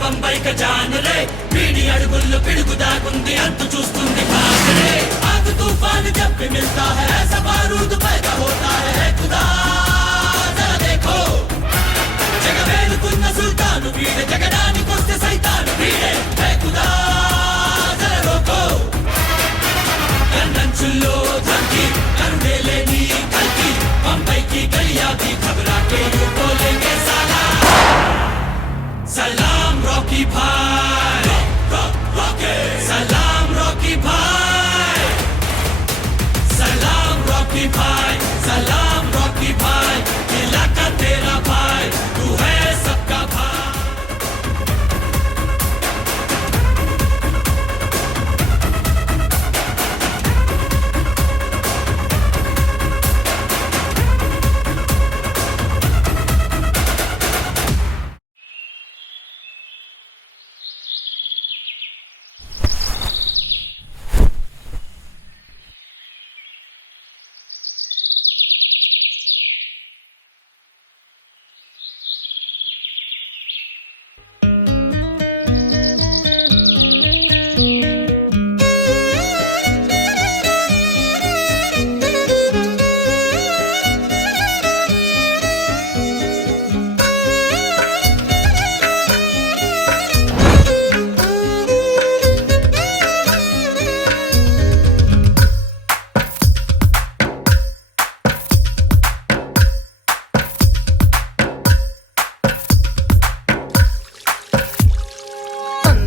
Bombay John రే PD అడుగుల్లో పిడుగు దాగుంది అంతు చూస్తుంది భాగరే ఆग तूफान जब भी मिलता है ऐसा बारूद पैदा होता है खुदा जरा देखो జగవేలుకున్న సుల్తాను వీడే జగడానికొస్తే సైతాను వీడే హే ఖుదా జరా రోకో కన్నంచుల్లో ధంకి కరుడేలే నీ కల్కి बंबई की गलियां भी घबरा के यूं बोलेंगे साला सलाम रॉकी भाई सलाम रॉकी भाई सलाम रॉकी भाई सलाम रॉकी भाई इलाका तेरा भाई तू है सबका भाई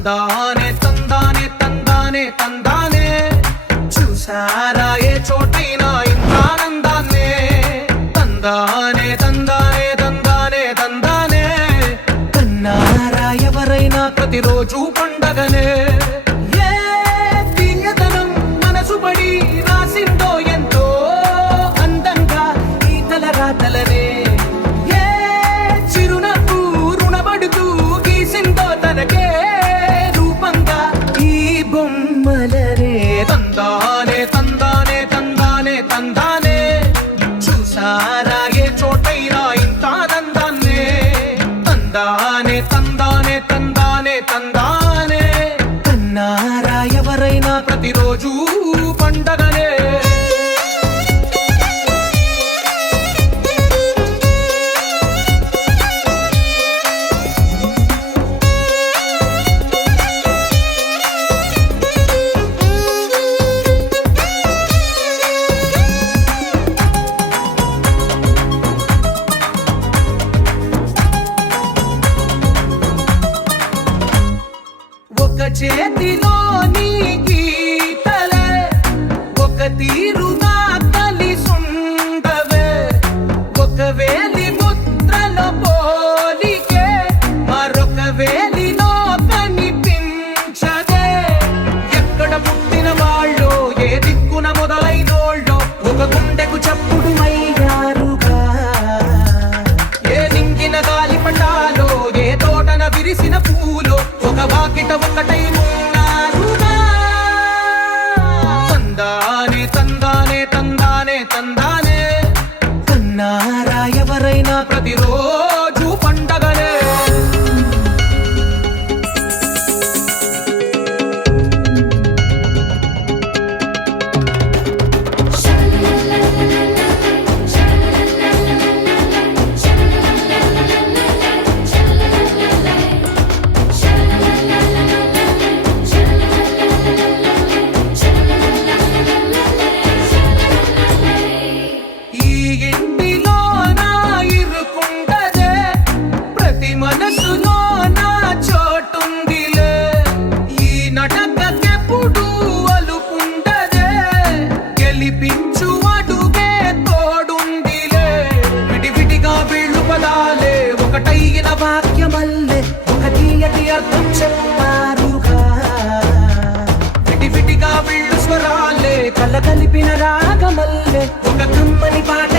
తందానే తందానే తందానే తందానే చూసారా ఏ చోటైనా ఇంత ఆనందాన్నే తందానే తందానే తందానే తందానే కన్నారా ఎవరైనా ప్రతిరోజు పండగనే ఏ తీయదనం మనసు పడి రాసిందో ఎంతో అందంగా ఈ తలరాతలనే ఏ చిరునవ్వు రుణపడుతూ గీసిందో తనకే తందానే తందానే తందానే తందానే చూసారా ఏ చోటైనా ఇంత ఆనందాన్నే తందానే తందానే తందానే తందానే కన్నారా ఎవరైనా ప్రతిరోజు పండగనే చేతిలో నీ గీతలే ఒక తీరుగా కలిసుండవే ఒక వేలి ముద్రలో పోలికే మరొక వేలిలో కనిపించదే ఎక్కడ పుట్టిన వాళ్ళు ఏ దిక్కున మొదలైనోళ్ళు ఒక గుండెకు చప్పుడు అయ్యారుగా ఏ నింగిన గాలి పటాలో ఏ తోటన విరిసిన పూలో ఒక వాకిట ఒకటై ఉన్నారుగా తందానే తందానే అర్థం చెప్పారుగా విడివిడిగా వీళ్ళు స్వరాలే కల కలిపిన రాగమల్లే ఒక కమ్మని పాట